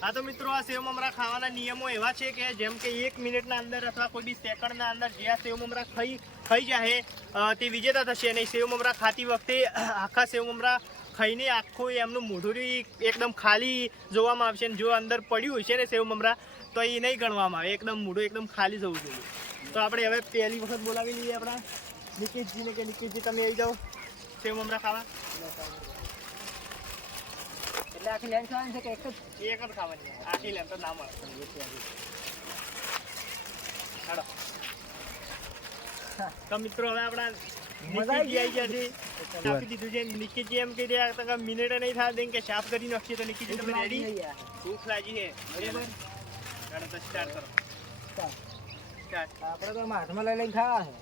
હા તો મિત્રો, આ સેવ મમરા ખાવાના નિયમો એવા છે કે જેમ કે 1 મિનિટના અંદર અથવા કોઈ બી સેકન્ડના અંદર જે આ સેવ મમરા ખાઈ જાય તે વિજેતા થશે. અને સેવ મમરા ખાતી વખતે આખા સેવ મમરા ખાઈને આખું એમનું મોઢું એકદમ ખાલી જોવામાં આવશે. અને જો અંદર પડ્યું હોય છે ને સેવ મમરા તો એ નહીં ગણવામાં આવે, એકદમ મોઢું એકદમ ખાલી જવું જોઈએ. તો આપણે હવે પહેલી વખત બોલાવી લઈએ આપણા નિકેશજીને કે નિકેશજી તમે આવી જાઓ સેવ મમરા ખાવા. એટલે આખી લેન ખાવાની છે કે એક જ ખાવાની, આખી લેન તો ના મળે. તો મિત્રો હવે આપણા નિકેશજી આવી ગયા છે, આપી દીધું છે. નિકેશજી એમ કહી રહ્યા હતા કે મિનિટ નહીં થાય દેન કે સાફ કરી નાખીએ. તો નિકેશજી તમે રેડી? ભૂખ લાગી છે બરાબર? ચાલો તો સ્ટાર્ટ કરો. આપણે તો હાથમાં લઈ લઈને ખાવા છે.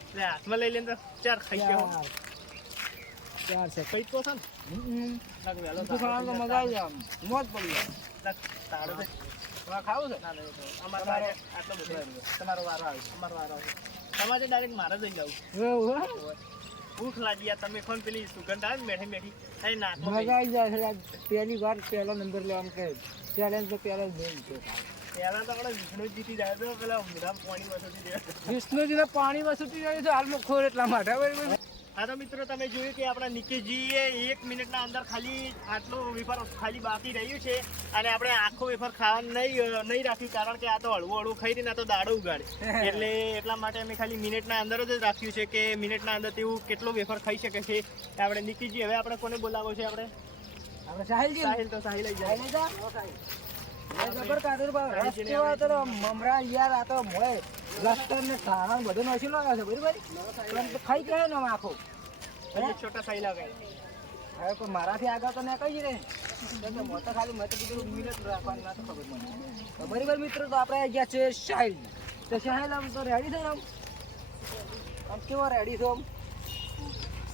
એટલે હાથમાં લઈ લઈને તો ચાર ખાઈ ગયો. ચાર છે કઈ તો છે ને ખાવાનું તો મજા આવી જાય, મોજ પડી જાય. તાળો છે ખાવું છે અમારે આટલો બધો તમારો વારો આવે. અમારો વારો તમારે ડાયરેક્ટ મારે જઈ જાવ. ભૂખ લાગી યાર, તમે કોણ પેલી સુગંધ આવે મેઠી મેઠી અહીં નાકમાં મજા આવી જાય છે. પહેલી વાર પહેલો નંબર લેવાનું કે ચેલેન્જ તો પહેલો જ નહીં છે. પહેલા તો આપણે વિષ્ણુ જીતી જાય તો પેલા મોઢા પાણી વસૂટી દે. વિષ્ણુજીને પાણી વસૂટી જાય છે હાલમાં ખોર એટલા માટે. બરાબર. હા તો મિત્રો, તમે જોયું કે આપણા નિકેશજીએ 1 મિનિટના અંદર ખાલી આટલો વેફર ખાલી બાકી રહ્યું છે. અને આપણે આખો વેફર ખાવાનું નહીં રાખ્યું, કારણ કે આ તો હળવું હળવું ખાઈ રહીને આ તો દાડો ઉગાડે. એટલે એટલા માટે અમે ખાલી મિનિટના અંદર જ રાખ્યું છે કે મિનિટના અંદર તેવું કેટલો વેફર ખાઈ શકે છે. આપણે નિકેશજી હવે આપણે કોને બોલાવો છે? આપણે સાહિલજી. સાહિલ. તો સાહિલ આવી જાય. જબર કાઢું રસ કેવા તો મમરા યાર, આ તો મોય લસ્ટર ને સારા બધું નસીલો આવે છે. બરાબર. ખાઈ ગયો ને આખો છોટા સાહિલ આવે. હવે કોઈ મારાથી આગળ તો ને કઈ રે મોટા ખાલી મેં તો કીધું મિનિટ રાખવાની ના તો ખબર મને. બરાબર મિત્રો, તો આપણે ગયા છે સાહિલ. તો સાહિલ આમ તો રેડી છે ને? આમ કેવો રેડી છો?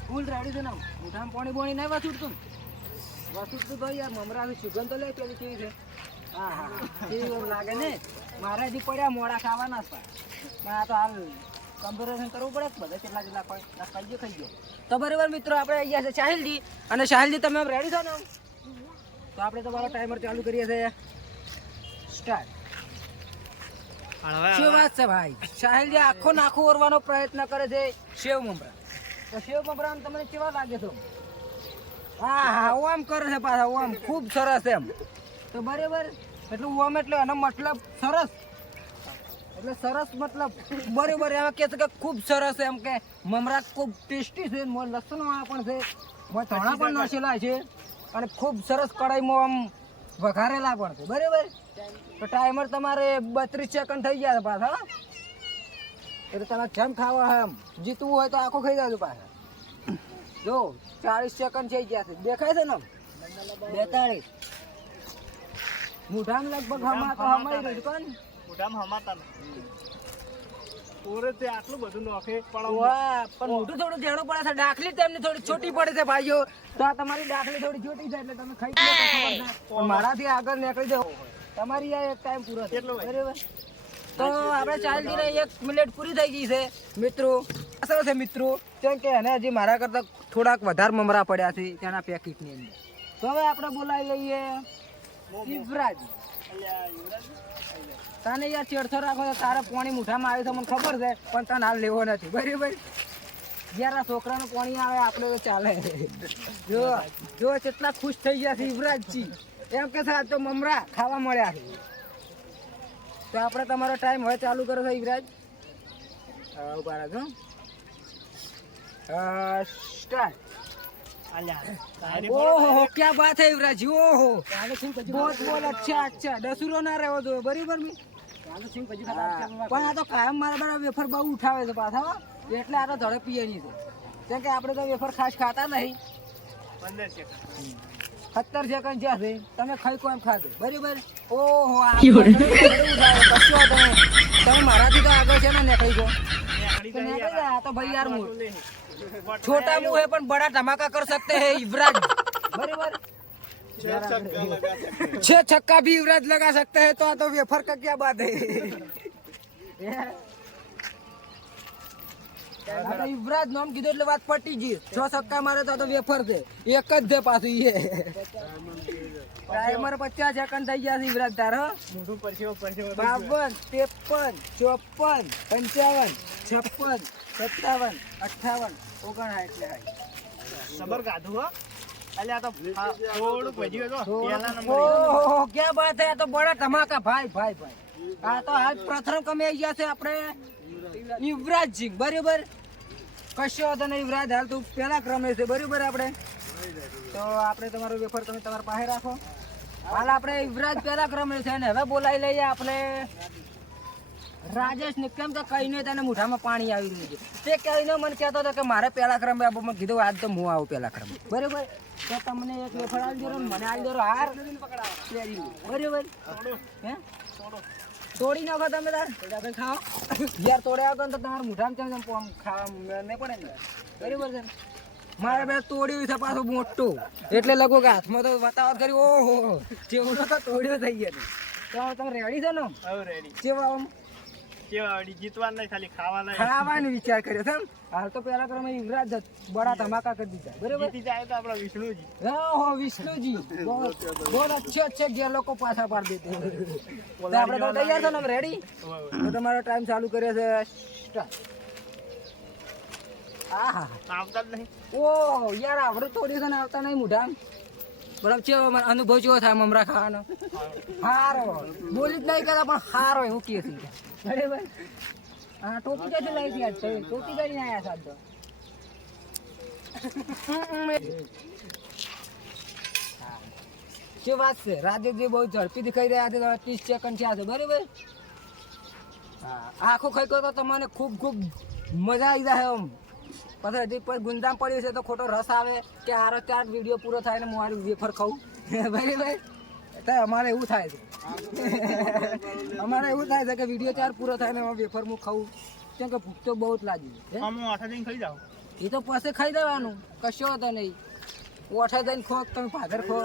ફૂલ રેડી છે ને? મોઢામાં પાણી બોણી નહીં વસૂટતું તો યાર મમરા સુગંધ તો લે પેલી કેવી છે. હા હા કેવી લાગે ને. મારે હજી પડ્યા મોડા ખાવાના હતા, પણ આ તો હાલ કમ્પેરિઝન કરવું પડે બધા કેટલા ખાઈ ગયો. તો બરાબર મિત્રો, આપણે આવી ગયા છે સાહિલજી. અને સાહિલજી તમે રેડી છો ને? તો આપણે તમારો ટાઈમર ચાલુ કરીએ છીએ. સ્ટાર્ટ. શું વાત છે ભાઈ? સાહિલજી આખો નાખો ઓરવાનો પ્રયત્ન કરે છે સેવ મમરા. તો સેવ મમરા તમને કેવા લાગે છે? હા હા ઓમ કરે છે પાછા, ઓમ ખૂબ સરસ એમ. તો બરાબર, એટલે ઓમ એટલે એનો મતલબ સરસ, એટલે સરસ મતલબ બરાબર. એમાં કહે છે કે ખૂબ સરસ એમ કે મમરા ખૂબ ટેસ્ટી છે, લસણવાળા પણ છે, ધાણા પણ નાખેલા છે, અને ખૂબ સરસ કઢાઈમાં આમ વઘારેલા પણ છે. બરાબર. તો ટાઈમર તમારે 32 સેકન્ડ થઈ ગયા છે પાછા. એટલે તમારે જેમ ખાવા એમ જીતવું હોય તો આખો ખાઈ જાજો પાછા. જો 40 સેકન્ડ થઈ ગયા છે, દેખાય છે ને? 42. મોઢામાં લગભગ હમાઈ રહ્યું કોણ? મોઢામાં હમાતા નથી. ઓરે તે આટલું બધું નાખે પણ મોઢું થોડું ઝેડું પડે છે. ડાકલી તેમની થોડી છોટી પડે છે ભાઈઓ. તો આ તમારી ડાકલી થોડી છોટી છે એટલે તમે ખાઈ લો. મારાથી આગળ નીકળી જાવ, તમારી આ એક ટાઈમ પૂરો થયો. બરાબર. તો આપણે ચાલજીને 1 મિનિટ પૂરી થઈ ગઈ છે મિત્રો. અસર છે મિત્રો, કેમ કે એને હજી મારા કરતા થોડાક વધારે મમરા પડ્યા છે તેના પેકેટની અંદર. તો હવે આપણે બોલાવી લઈએ યુવરાજ. તને યાર છેડછો રાખો તો તારે પાણી મોઢામાં આવે છે મને ખબર છે, પણ તને હાલ લેવો નથી. બરાબર. જયારે છોકરાનું પાણી આવે આપણે તો ચાલે. જો કેટલા ખુશ થઈ ગયા છે યુવરાજજી, એમ કે આજ તો મમરા ખાવા મળ્યા છે. તો આપણે તમારો ટાઈમ હવે ચાલુ કરો છો યુવરાજ. ઉભા રાખો. સ્ટાર્ટ. ओहो क्या बात है युवराज, ओहो बहुत बहुत अच्छा. डसुरो ना रहो तो बराबर में. પણ આ તો કાયમ મારા બરાબર વેફર બહુ ઉઠાવે છે પાછા, એટલે આ તો ઝડપી એની છે. કેમ કે આપણે તો વેફર ખાસ ખાતા નહીં. 17 સેકન્ડ જ્યાં છે તમે ખાઈ કોમ ખાધો. બરાબર. ઓહો તમે મારાથી તો આગળ છે ને નીકળી ગયો. આ તો ભાઈ યાર छोटा मुंह है पर बड़ा धमाका कर सकते हैं युवराज. बराबर. 6 छक्का भी युवराज लगा सकते हैं. तो आ तो वेफर का क्या बात है. આપણે યુવરાજ નામ કીધું એટલે વાત પટી ગઈ. 6 છક્કા મારે તો વેફર છે એક જ છે પાછું એ ટાઈમર 50 સેકન્ડ થઈ ગયા છે યુવરાજ તાર હો. મોઢું પરસેવો 52 53 54 55 56 57 58 59 સબર ગાધું હો. અલ્યા આ તો થોડુંક વધ્યું હતો પહેલા નંબર. ઓહો ક્યાં બાત હે, આ તો બડા ધમાકા ભાઈ ભાઈ ભાઈ. આ તો હાલ પ્રથમ કમે આવી ગયા છે આપણે યુવરાજસિંહ બરાબર. કશો હતો નહીં યુવરાજ, હાલ તું પહેલા ક્રમે છે બરાબર. આપણે તો આપણે તમારું વેફર તમે તમારા પાસે રાખો. હાલ આપણે યુવરાજ પહેલા ક્રમે છે ને હવે બોલાવી લઈએ આપણે રાજેશ ને. કેમ કે કહીને તને મોઢામાં પાણી આવી રહ્યું છે. તે કહીને મને કહેતો હતો કે મારે પહેલા ક્રમે આપો. મેં કીધું આજ તો હું આવું પહેલા ક્રમે બરાબર. તો તમને એક વેફર આવી દો ને મને આવી દો હાર બરાબર. હે તોડી નાખો તમે તાર ખાઓ યાર. તોડ્યા વગર તો તમારા મોઢામાં કેમ ખાવા નહીં પડે ને બરાબર છે. મારે બે તોડ્યું છે પાછું મોટું એટલે લગો કે હાથમાં તો બતાવત કરી. ઓહો જેવડો તો તોડ્યો થઈ ગયો. તો તમે રેડી છો ને? હવે રેડી. કેવા આમ કેવા આવડી? જીતવા નહીં, ખાલી ખાવાના. ખાવાનો વિચાર કર્યો છે. હાલ તો પેલા ક્રમે યુવરાજ બડા ધમાકા કરી દીધા બરાબર. જીતી જાય તો આપણા વિષ્ણુજી. ઓહો વિષ્ણુજી બહુ अच्छे જે લોકો પાછા પાડી દેते. તો આપણે તો તૈયાર છો ને? રેડી? તો તમારો ટાઈમ ચાલુ કર્યો છે સ્ટાર્ટ. આહા આવતા જ નહીં. ઓહો યાર આપણે થોડી છે ને આવતા નહીં મોઢા બરાબર છે. અનુભવ કેવો થાય મમરા ખાવાનો? હારો બોલી જ નહીં કરતા પણ હારો એવું કે છે બરાબર. હા ટોપી ક્યાંથી લાવી હતી આજ તો? ટોપી કરીને આવ્યા સાહેબ તો. શું વાત છે? રાજેશજી બહુ ઝડપી દેખાઈ રહ્યા છે. 30 સેકન્ડ થયા છે બરાબર. હા આખો ખાઈ તો તમને ખૂબ ખૂબ મજા આવી જાય આમ. પછી હજી કોઈ ગુંદામ પડ્યું છે તો ખોટો રસ આવે કે આરો 4 વિડીયો પૂરો થાય ને હું મારી વેફર ખાઉં બરાબર. તો અમારે એવું થાય છે અમારે એવું થાય છે કે વિડીયો 4 પૂરો થાય ને વેફર હું ખાઉં. કેમ કે ભૂખ તો બહુ જ લાગી છે. આમ આઠા જઈને ખાઈ જાવ. એ તો પછી ખાઈ દેવાનું કશો હતો નહીં. ઓઠા જઈને ખો તમે ભાગર ખો.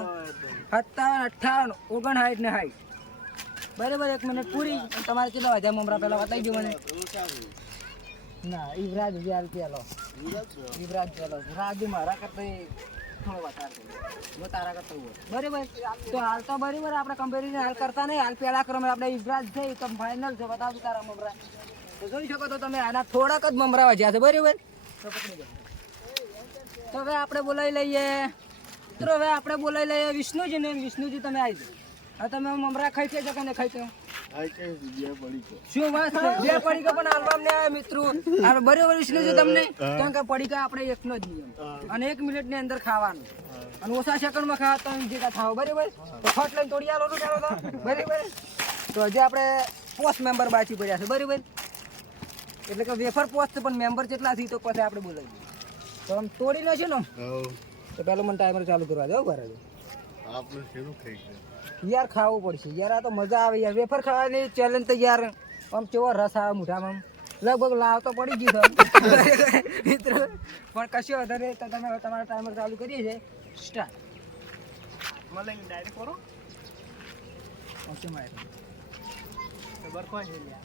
57 58 59 ને 60 બરાબર. 1 મિનિટ પૂરી. તમારે કેટલા હજાર મમરા પહેલા બતાવી દો મને. ના યુવરાજ હાલ પેલો યુવરાજ પેલો. રાજુ મારા કરતા થોડો વધારે હું તારા કરતા હોય બરાબર. તો હાલ તો બરાબર આપણે કમ્પેરિઝન હાલ કરતા નહીં. હાલ પહેલા ક્રમે આપણે યુવરાજ છે તો ફાઇનલ છે. બતાવું તારા મમરા તો જોઈ શકો તો તમે. આના થોડાક જ મમરા વધ્યા છે બરાબર. તો પકડી જાઓ. તો હવે આપણે બોલાવી લઈએ વિષ્ણુજી ને. વિષ્ણુજી તમે આવી જાઓ. હવે તમે મમરા ખાઈ છે કે નહીં ખાઈ છો? શું વાત છે? 2 પડીકા પણ આલવા ને મિત્રો બરાબર. વિષ્ણુજી તમને કેમ કે પડીકા આપણે એકનો જ નિયમ અને 1 મિનિટની અંદર ખાવાનું અને ઓછા સેકન્ડમાં ખાવા તમે જે ખાવ બરાબર. તો ફટ લઈને તોડી આલો તો બરાબર. તો હજી આપણે પોસ્ટ મેમ્બર બાકી પડ્યા છે બરાબર. એટલે કે વેફર પોસ્ટ પણ મેમ્બર કેટલા થી તો પછી આપણે બોલાવીએ. તો આમ તોડી નાખ્યું ને તો પેલો મને ટાઈમર ચાલુ કરવા દો બરાબર. યાર ખાવું પડશે યાર. આ તો મજા આવે યાર. વેફર ખાવાની ચેલેન્જ તો યાર આમ કેવો રસ આવે મોઢામાં. લગભગ લાવ તો પડી ગયું મિત્રો પણ કશો વધુ નહીં. તો તમે તમારા ટાઈમર ચાલુ કરીએ છે સ્ટાર્ટ. મને ડાયરેક્ટ કરો. ઓકે મારે ખબર કોઈ છે યાર.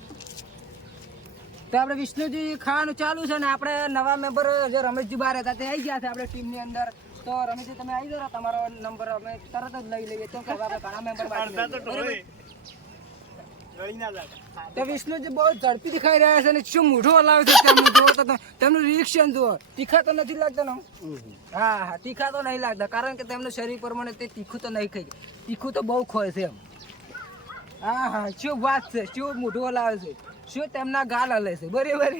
તો આપણે વિષ્ણુજી ખાવાનું ચાલુ છે ને આપણે નવા મેમ્બર જે રમેશજી બહાર હતા તે આવી ગયા છે આપણે ટીમની અંદર. તો રમેશજી તમે આવી જાઓ. તમારો નંબર અમે તરત જ લઈ લઈએ. કેમ કે આપણે ઘણા મેમ્બર અડધા તો ઢોળે. ગળી ના જાય. તો વિષ્ણુજી બહુ ઝડપી દેખાઈ રહ્યા છે અને શું મોઢું હલાવે છે તેમનું જુઓ તો તેમનું રિએક્શન જુઓ. તીખા તો નથી લાગતા ને? હા હા તીખા તો નહીં લાગતા કારણ કે તેમનું શરીર પ્રમાણે તે તીખું તો નહીં ખાઈ. તીખું તો બહુ ખોય છે એમ. હા હા શું વાત છે? શું મોઢું હલાવે છે? શું તેમના ગાલ હલે છે બરાબર.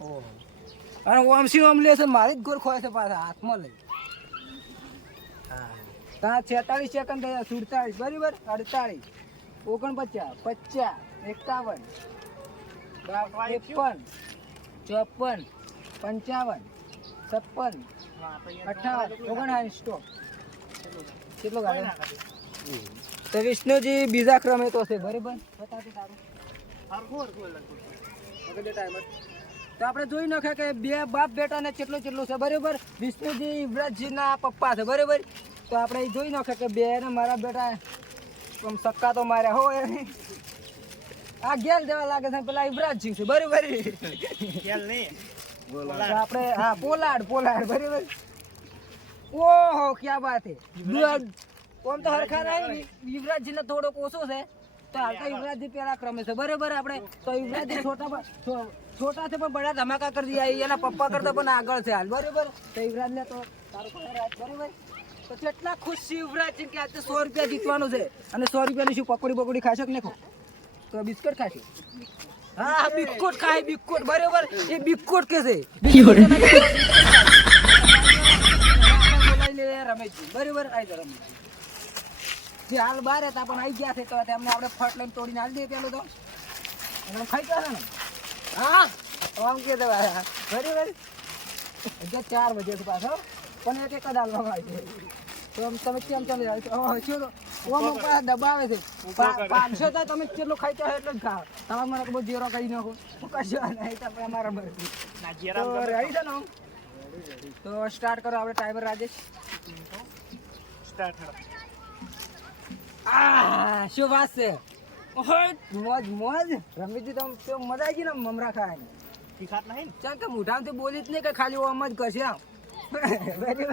ઓહો અને ઓમસી ઓમ લે છે મારી જ ગોળ ખોય છે પાછા હાથમાં લઈ. હા 46 સેકન્ડ થયા. 47 બરાબર. 48 49 50 51 53 54 55 56 58 59 સ્ટોપ. કેટલો ગાળો? તો વિષ્ણુજી બીજા ક્રમે તો છે બરાબર. બતાવતી તારું તો આપણે જોઈ નાખે કે 2 બાપ બેટા ને કેટલું છે બરાબર. વિષ્ણુજી યુવરાજજી ના પપ્પા છે બરાબર. તો આપણે જોઈ નાખે કે 2 ને મારા બેટા સક્કા તો માર્યા હોય. આ ગેલ દેવા લાગે છે પેલા યુવરાજજી છે બરાબર. ગેલ નહીં તો આપણે હા પોલાડ બરાબર. ઓહો ક્યાં વાત છે. ઓમ તો હરખા નહીં, યુવરાજજી ને થોડોક ઓછો છે તો હાલ તો યુવરાજજી પેલા ક્રમે છે બરાબર. આપણે તો યુવરાજજી છોટા છે પણ બડા ધમાકા કરી દીધા, એના પપ્પા કરતા પણ આગળ છે હાલ બરાબર. તો યુવરાજ ને તો તારું બરાબર. તો કેટલા ખુશ છે યુવરાજ છે કે આજે 100 રૂપિયા જીતવાનું છે. અને 100 રૂપિયાની શું પકોડી ખાશો કે નહીં? તો બિસ્કટ ખાશો? હા બિસ્કુટ ખાય બિસ્કુટ બરાબર. એ બિસ્કુટ કે છે રમેશજી બરાબર. આવી જાવ રમેશજી જે હાલ બહાર હતા પણ આવી ગયા છે તો તેમને આપણે ફટ લઈને તોડીને હાલ દઈએ પેલું તો ખાઈ ગયા ને. હા આમ કે બરાબર. 4 વાગે પાછો પણ એક જ હાલવામાં આવી છે. તો તમે કેમ દબાવે છે 500 તો તમે કેટલું ખાઈ ચાહો એટલું જ ખાઓ. તમારે મને બહુ જીરો કરી નાખો કશો નહીં તમે અમારા મરજી. તો રેડી છે ને આમ તો સ્ટાર્ટ કરો આપણે. Timer Rajesh start. શું વાત છે. મોજ રમેશજી તો મજા આવી ગઈ ને મમરા ખાવાની. તીખાત નહીં ચાલ કે મોઢામાંથી બોલી જ નહીં કે ખાલી આમ જ કરશે આમ બરાબર.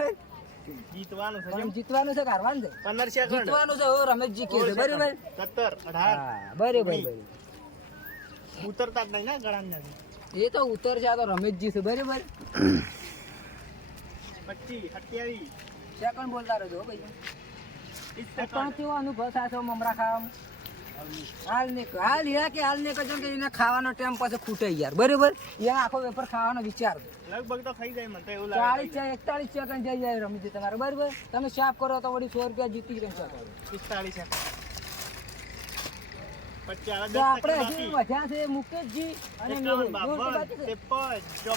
જીતવાનું છે. જીતવાનું છે કે હારવાનું છે? 15 સેકન્ડ જીતવાનું છે. રમેશજી કે છે બરાબર. 17 18 બરાબર. ઉતરતા જ નહીં ને ગળામાં. એ તો ઉતર છે. આ તો રમેશજી છે બરાબર. 25 27 સેકન્ડ બોલતા રહેજો ભાઈ. 30 પણ કેવો અનુભવ થશે મમરા ખાવામાં? હાલ ને કજો કે એને ખાવાનો ટાઈમ પછી ખૂટે યાર બરાબર. એને આખો વેફર ખાવાનો વિચાર લગભગ તો ખાઈ જાય મને તો એવું લાગે. 41 સેકન્ડ જઈ જાય રમીજી તમારે બરાબર. તમે સાફ કરો તો વળી 100 રૂપિયા જીતી ગઈ. 45 સેકન્ડ. 50 તો આપણે હજી વધ્યા છે મુકેશજી અને મેહુલ.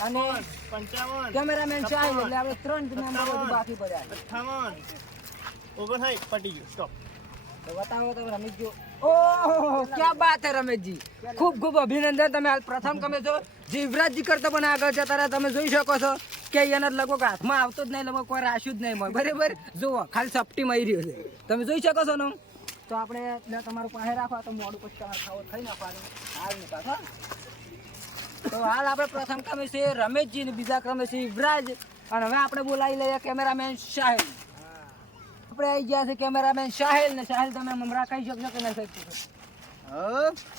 અને કેમેરામેન સાહેબ એટલે આપણે 3 મેમ્બરો બાકી પડ્યા. 58 59 પટી ગયું. સ્ટોપ. તો બતાવો તમે રમેશજી. ઓહો ક્યાં બાત હે રમેશજી. ખૂબ અભિનંદન. તમે હાલ પ્રથમ તમે છો. જીવરાજજી કરતા પણ આગળ જતા રહ્યા. તમે જોઈ શકો છો કે એને લગભગ હાથમાં આવતો જ નહીં, લગભગ કોઈ રાશ્યું જ નહીં મળે બરાબર. જુઓ ખાલી સપટી મારી રહ્યો છે તમે જોઈ શકો છો ને. તો આપણે તમારું પાસે રાખવા તો મોડું પછી તમારે ખાવો ખાઈ નાખવાનું હાલ ને પાછા. તો હાલ આપણે પ્રથમ ક્રમે છે રમેશજી ને બીજા ક્રમે છે યુવરાજ. અને હવે આપણે બોલાવી લઈએ કેમેરામેન સાહેલ. આપણે આવી ગયા છે કેમેરામેન સાહેલ ને. સાહેલ તમે મમરા ખાઈ શકશો કે નહીં ખાઈ શકો?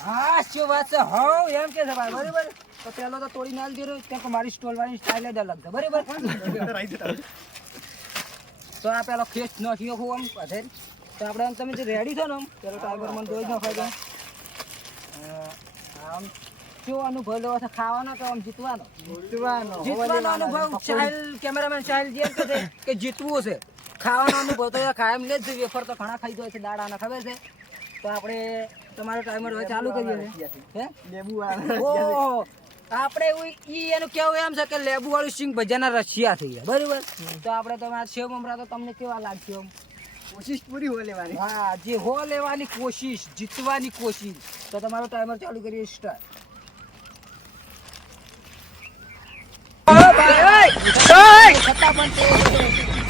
હા શું વાત છે. હવ એમ કે છે ભાઈ બરાબર. તો પેલો તો તોડી નાલ દીધો કેમ કે મારી સ્ટોલ વાળી સ્ટાઇલ જ અલગ છે બરાબર. તો આ પેલો ખેસ નાખ્યો હું આમ બધે. તો આપણે આમ તમે જે રેડી છો ને આમ પેલો ટાઈગર મને જોઈ નાખો તો આમ શું અનુભવ લેવો છે ખાવાનો તો આમ જીતવાનો અનુભવ. સાહેલ કેમેરામેન સાહેલ જે કહે છે કે જીતવું છે. ખાવાનો અનુભવ તો કાયમ લે જ છે. વેફર તો ઘણા ખાઈ જાય છે દાડાના ખબર છે. તો આપણે તમારો ટાઈમર હવે ચાલુ કરીએ હે લેબુ ઓહો આપણે એનું કેવું એમ છે કે લેબુ વાળું સિંગ ભજાના રશિયા થઈ ગયા બરાબર. તો આપણે તમારા સેવ મમરા તો તમને કેવા લાગશે? કોશિશ પૂરી હો લેવાની. હા જે હો લેવાની કોશિશ, જીતવાની કોશિશ. તો તમારો ટાઈમર ચાલુ કરીએ સ્ટાર્ટ.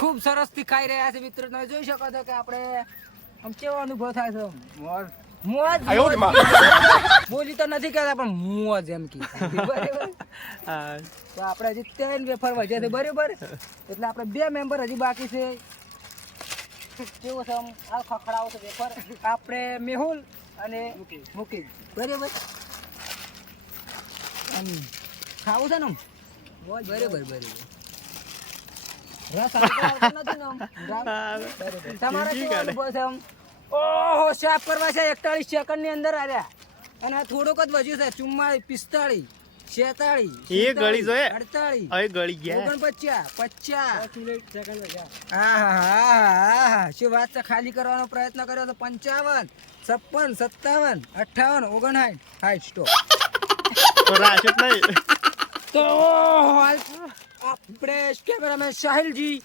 ખૂબ સરસ થી ખાઈ રહ્યા છે મિત્રો. તમે જોઈ શકો છો કે આપણે આમ કેવો અનુભવ થાય છે. મોજ બોલી તો નથી કહેતા પણ મોજ એમ કે બરાબર. તો આપણે હજી 3 વેફર વધ્યા છે બરાબર. એટલે આપણે 2 મેમ્બર હજી બાકી છે. કેવો છે આ ખખડાવો છે વેફર. આપણે મેહુલ અને મુકેશ બરાબર. ખાવું છે ને બરાબર. રસ આવતો નથી ને તમારે કેવો અનુભવ છે? ઓહો સાફ કરવા છે 41 સેકન્ડ ની અંદર આવ્યા. અને આ થોડોક જ વધ્યું છે. 44 45 46 એ ગળી જોઈએ 48 હવે ગળી ગયા 49 હા શું વાત છે. ખાલી કરવાનો પ્રયત્ન કર્યો તો 55 56 57 58 59 હાઈ સ્ટોપ. તો રાશિત નહીં. તો આપણે કેમેરામેન સાહિલજી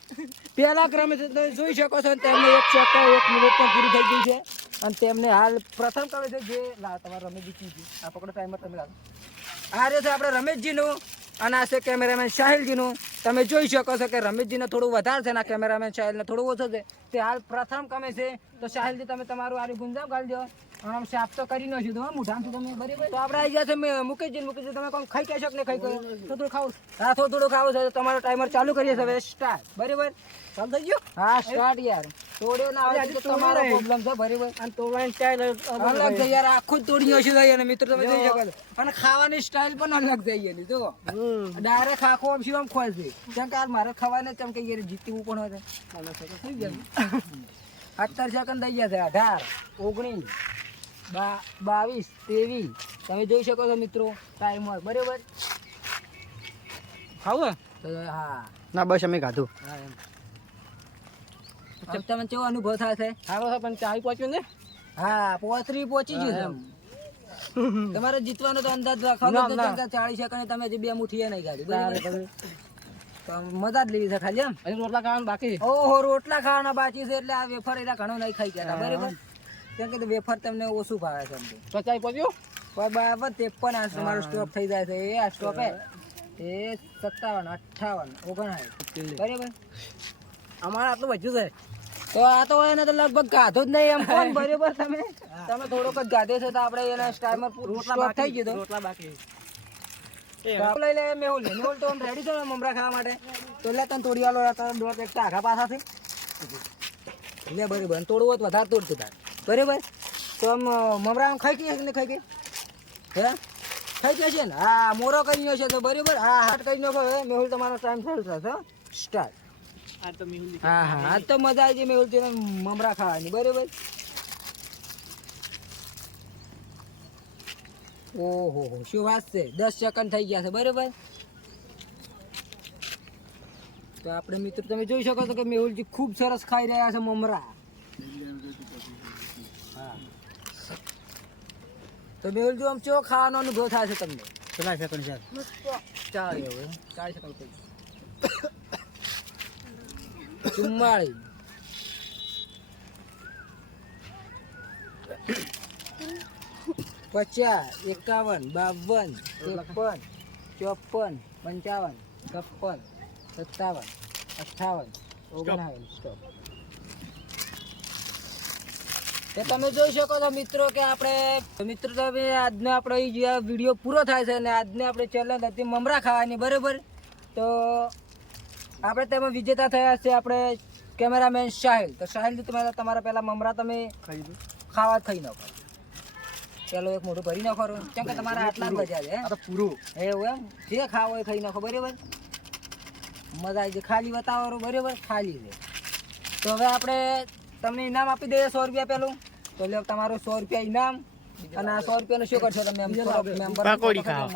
પહેલા ક્રમે જોઈ શકો છો. તેમને 1 સેકન્ડ 1 મિનિટ પણ પૂરી થઈ ગઈ છે. અને તેમને હાલ પ્રથમ ક્રમે છે જે તમારા રમેશજી આ પકડો ટાઈમર તમે લાવો. આ રહ્યો છે આપણે રમેશજીનું અને આ છે કેમેરામેન સાહિલજીનું. તમે જોઈ શકો છો કે રમેશજીને થોડું વધારે છે અને આ કેમેરામેન સાહિલને થોડું ઓછું છે. તે હાલ પ્રથમ કમે છે. તો સાહિલજી તમે તમારું આરી ગુંજામ ગાળી દો. આમ સાફ તો કરી નાખ્યું તમે મોઢામાંથી તમે બરાબર. તો આપણે આવી ગયા છે મુકેશજી તમે કોમ ખાઈ કહેશો કે નહીં ખાઈ કહો થોડું ખાવું. હા થોડું ખાવું છે. તમારો ટાઈમર ચાલુ કરીએ હવે સ્ટાર્ટ. બરાબર ચાલુ થઈ ગયો. હા સ્ટાર્ટ યાર. તોડ્યો ના આવે તો તમારો પ્રોબ્લેમ છે બરાબર. અને તોડવાની સ્ટાઇલ અલગ છે યાર. આખું જ તોડી નાખ્યું છે અને મિત્રો તમે જોઈ શકો છો. અને ખાવાની સ્ટાઇલ પણ અલગ છે એની જો ડાયરેક્ટ આખો આમ શિવમ ખોલ છે. કેમ કે મારે ખવાને કેમ કે યાર જીતવું પણ હોય છે. થઈ જાય 17 સેકન્ડ થઈ ગયા છે. 18 19 22 23 તમે જોઈ શકો છો મિત્રો ટાઈમ હોય બરાબર. ખાવું હા ના બસ અમે ખાધું. હા એમ તમને કેવો અનુભવ થાય છે? સારો છે પણ ચાય પહોંચ્યું ને. હા પોતરી પહોંચી ગયું છે. તમારે જીતવાનો તો અંદાજ રાખવાનો 40 સેકન્ડ તમે જે 2 મુઠ્ઠી નહીં ખાધી બરાબર. તો મજા જ લેવી છે ખાલી એમ. હજી રોટલા ખાવાનું બાકી. ઓહો રોટલા ખાવાના બાકી છે એટલે આ વેફર એલા ઘણો નહીં ખાઈ ગયા બરાબર. કેમ કે વેફર તમને ઓછું ભાવે છે. તો ચાય પહોંચ્યો. બરાબર 53 આ તમારો સ્ટોપ થઈ જાય છે. એ આ સ્ટોપ એ 57 58 59 બરાબર. અમારે આટલું વધ્યું છે. તો આ તો એને તો લગભગ ગાધો જ નહીં એમ કોણ બરાબર. તમે થોડોક જ ગાધે છે તો આપણે એના ટાઈમર સ્ટોપ થઈ ગયો. રોટલા બાકી. લઈ લે મેહુલ તો રેડી છે મમરા ખાવા માટે. તો લે તને તોડી વાળો દોડ એક આઘા પાછાથી લે બરાબર. તોડવું હોય તો વધારે તોડતું તાર બરાબર. તો આમ મમરા આમ ખાઈ ગઈ ને ખાઈ ગઈ હે ખાઈ ગયા છે ને. હા મોરો કરી છે તો બરાબર. હા હાટ કરી નાખો હવે મેહુલ તમારો ટાઈમ ચાલુ થશે સ્ટાર્ટ. હા હા આજ તો મજા આવી ગઈ મેહુલ મમરા ખાવાની બરાબર. ઓહો શું વાત છે. 10 સેકન્ડ થઈ ગયા છે બરાબર. તો આપણે મિત્રો તમે જોઈ શકો છો કે મેહુલજી ખૂબ સરસ ખાઈ રહ્યા છે મમરા. હા તો મેહુલજી આમ કેવો ખાવાનો અનુભવ થાય છે તમને? કેટલા સેકન્ડ છે? 40 સેકન્ડ થઈ 44 50 51 52 53 54 55 56 57 58 59 સ્ટોપ. તમે જોઈ શકો છો મિત્રો કે આપણે મિત્રો તમે આજનો આપણો જે વિડીયો પૂરો થાય છે અને આજને આપણે ચેલેન્જ હતી મમરા ખાવાની બરાબર. તો આપણે તેમાં વિજેતા થયા છે આપણે કેમેરામેન સાહિલ. તો સાહિલજી તમારા પહેલા મમરા તમે ખાવા જ ખાઈ નાખો. પેલો એક મોઢું ભરી નાખો કેમ કે તમારા આટલા જ બચ્યા છે પૂરું એવું એમ. જે ખાવો એ ખાઈ નાખો બરાબર. મજા આવી જાય. ખાલી બતાવો બરાબર ખાલી છે. તો હવે આપણે તમને ઇનામ આપી દઈએ 100 રૂપિયા પેલું. તો લે તમારું 100 રૂપિયા ઇનામ. અને આ 100 રૂપિયાનું શું કરશો તમે?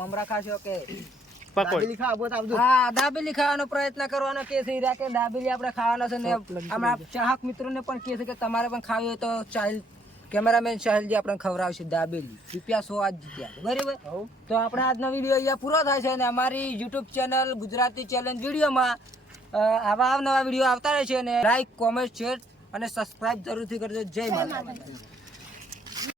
મમરા ખાશો કે હા દાબેલી ખાવાનો પ્રયત્ન કરવાનો કે છે કે દાબેલી આપણે ખાવાના છે ને આપણા ચાહક મિત્રોને પણ કહે છે કે તમારે પણ ખાવી હોય તો સાહિલ કેમેરામેન સાહિલજી આપણે ખવડાવશે દાબેલી. રૂપિયા 100 આજ જીત્યા બરાબર. તો આપણે આજનો વિડીયો અહીંયા પૂરો થાય છે અને અમારી યુટ્યુબ ચેનલ ગુજરાતી ચેલેન્જ વિડીયોમાં આવા નવા વિડીયો આવતા રહે છે અને લાઈક કોમેન્ટ શેર અને સબસ્ક્રાઇબ જરૂરથી કરજો. જય માતા.